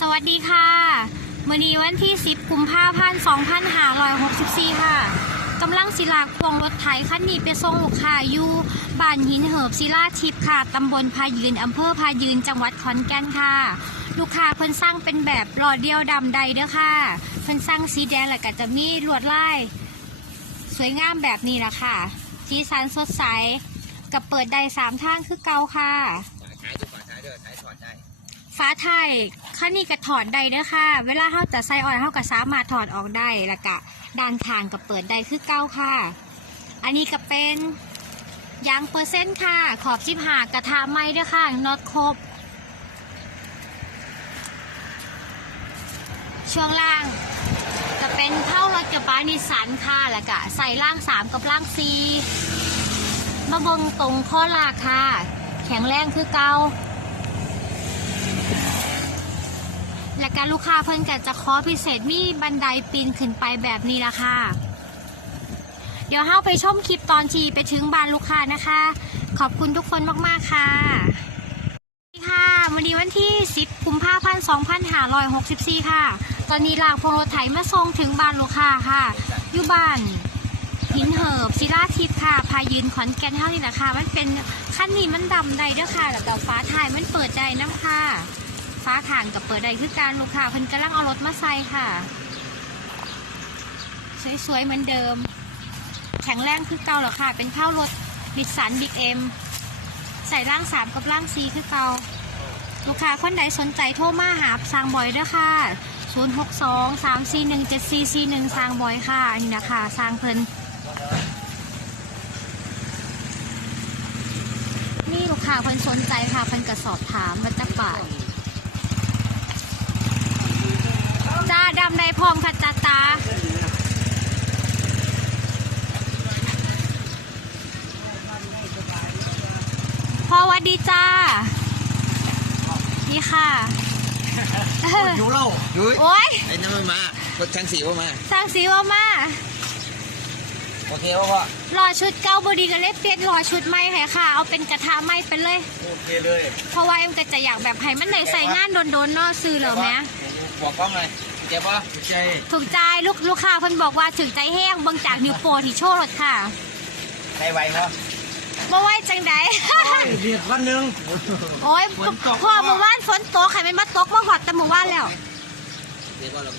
สวัสดีค่ะวันนี้วันที่ 10กุมภาพันธ์2564 ค่ะกำลังศิลากพวงรถไถคันนี้ไปส่งลูกค้าอยู่บ้านหินเหิบศิลาทิพย์ค่ะตำบลพายืนอำเภอพายืนจังหวัดขอนแก่นค่ะ ลูกค้าเพิ่นสร้างเป็นแบบหล่อเดียวดำใดเด้อค่ะ เพิ่นสร้างสีแดงแล้วก็จะมีลวดลาย สวยงามแบบนี้ละค่ะสีสันสดใสกับเปิดใดสามทางคือเก่าค่ะ ฟ้าไทยข้านี่ก็ถอดได้เด้อค่ะ เวลาเขาจะใส่ออยเขาก็สามารถถอดออกได้แล้วก็ด้านข้างก็เปิดได้คือเก้าค่ะ อันนี้ก็เป็นยางเปอร์เซ็นต์ค่ะ ขอบจิบหากระทะไม้เด้อค่ะน็อตครบ ช่วงล่างจะเป็นเท่ารถกระบะนิสสันค่ะ แล้วก็ใส่ล่างสามกับล่างสีมาบงตรงข้อลากค่ะ แข็งแรงคือเกา และการลูกค้าเพิ่นก็จะขอพิเศษมีบันไดปีนขึ้นไปแบบนี้ละค่ะ เดี๋ยวเฮาไปชมคลิปตอนที่ไปถึงบ้านลูกค้านะคะ ขอบคุณทุกคนมากๆค่ะสวัสดีค่ะวันนี้วันที่ 10กุมภาพันธ์2564 ค่ะ ตอนนี้ลากพวงรถไถมาส่งถึงบ้านลูกค้าค่ะ อยู่บ้านหินเหิบศิลาทิพย์ค่ะ พายืนขอนแก่นเท่านี้แหละค่ะมันเป็นขั้นนี้มันดำใดเด้อค่ะ แล้วก็ฟ้าถ่ายมันเปิดใจน้ำค่ะ ฟ้าขางกับเปิดใดคือการลูกค้าเพิ่นกำลังเอารถมาใส่ค่ะ สวยๆเหมือนเดิม แข็งแรงคือเก่าหรอค่ะ เป็นเท่ารถดิสันบิ๊กเอ็มใส่ร่างสามกับร่างซีคือเก่าลูกค้าคนใดสนใจโทรมาหาสร้างบอยด้อค่ะ 062 341 7441สร้างบอยค่ะนี่นะคะสร้างเพิ่นนี่ลูกค้าเพิ่นสนใจค่ะเพิ่นก็สอบถามมาจากบ่ายจ้า ดำในพร้อมค่ะจ้าตาพอหวัดดีจ้า นี่ค่ะยูเล่ายุ้ยโอ๊ยไอ้นั่นมันมารถชั้นสี่ก็มาสร้างสีว่ามาโอเคป่ะพ่อรอชุดเก้าบดีก็เลยเปลี่ยนรอชุดใหม่ให้ค่ะ เอาเป็นกระทะไหม้ไปเลย โอเคเลย เพราะว่าเอ็มก็จะอยากแบบให้มันได้ใส่งานโดนๆเนาะซื้อเหรอแม่บอกกล้องเลย เจ็บป่ะใจถูกใจลูกลูกค้าเพิ่นบอกว่าถึงใจแห้งเบิ่งจากนิ้วโปรที่โชว์รถค่ะใจไวป่ะบ่ไหวจังไดเดียดวันหนึ่งโอ้ยฝนตกพ่อเมื่อวานฝนตกใครไม่มาตกมาหอดแต่เมื่อวานแล้วเดี๋ยวก็ลง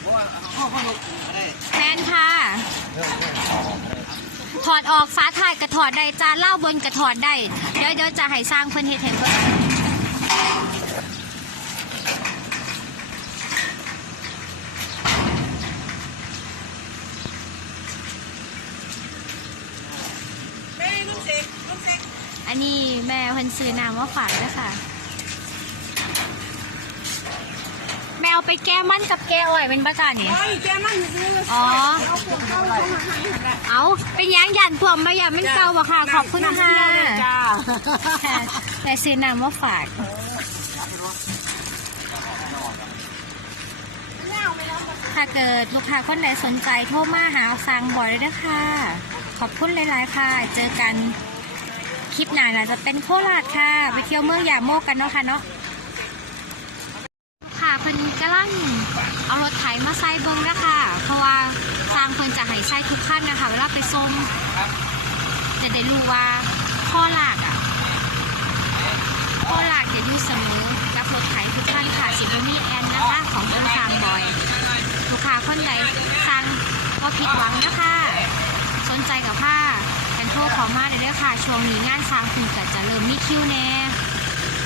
เพราะว่าพ่อพ่อลงได้แฟนค่ะเพิ่มเพิ่มถอดออกฟ้าถ่ายกระถอดได้จานเหล่าบนกระถอดได้ เดี๋ยวเดี๋ยวจะให้สร้างเพิ่นเฮ็ดให้เบิ่ง อันนี้แม่เพิ่นซื้อน้ำมาฝากด้วยค่ะ แมวไปแก้มันกับแก้อ้อยเป็นประกาศนี่ไอ้แกมันอยู่นี่เลยอ๋อ เอาพวกเข้าเข้ามาให้เห็นได้เอาเป็นหยังยันพวมมาอย่ามันเก่าบ่ค่ะ ขอบคุณค่ะ จ้าค่ะแต่ซื้อน้ำมาฝากถ้าเกิดลูกค้าคนไหนสนใจโทรมาหาสั่งบ่อยเลยนะคะขอบคุณหลาย ๆ ค่ะ เจอกัน คลิปหน้าน่าจะเป็นโคราชค่ะ ไปเที่ยวเมืองยาโมกกันเนาะค่ะเนาะค่ะเพิ่นกำลังเอารถไถมาใส่เบิ้งนะคะ เพราะว่าสร้างเพิ่นจะให้ใส่ทุกขั้นนะคะ เวลาไปส่งจะได้รู้ว่าข้อหลากอะข้อหลากจะอยู่เสมอกับรถไถทุกขั้นค่ะสิบมีแอนนะคะ ของต้นทางบอยลูกค้าคนใดสั่งว่าผิดหวังนะคะ สนใจกับผ้า เป็นโทรขอมาได้เลยค่ะช่วงนี้งานสร้างคุณก็จะเริ่มมีคิวแน่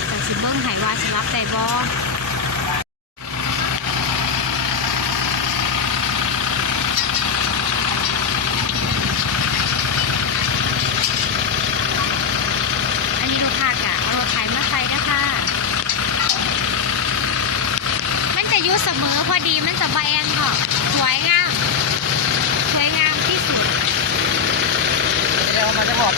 แต่สิเบิ้งไห้ว่าสิรับได้บ่อันนี้ลูกค้ากะเอารถไถมาใส่นะคะมันจะอยุ่เสมอพอดีมันจะบแอนค่ะสวยงามสวยงามที่สุด เดี๋ยว มันจะบอก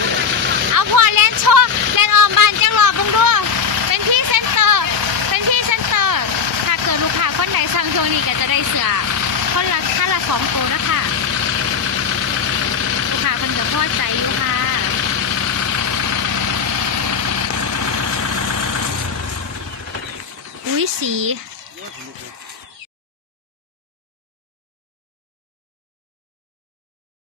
เอาพอเล่นโชว์เล่นออมบานจังหลอบมึงด้วยเป็นพี่เซนเตอร์ เป็นพี่เซนเตอร์ ถ้าเกิดลูกค้าคนไหนสั่งช่วงนี้ก็จะได้เสือคนละค่าละสองตัวนะคะลูกค้าคนเดียวพอใจอยู่ค่ะอุ้ยสี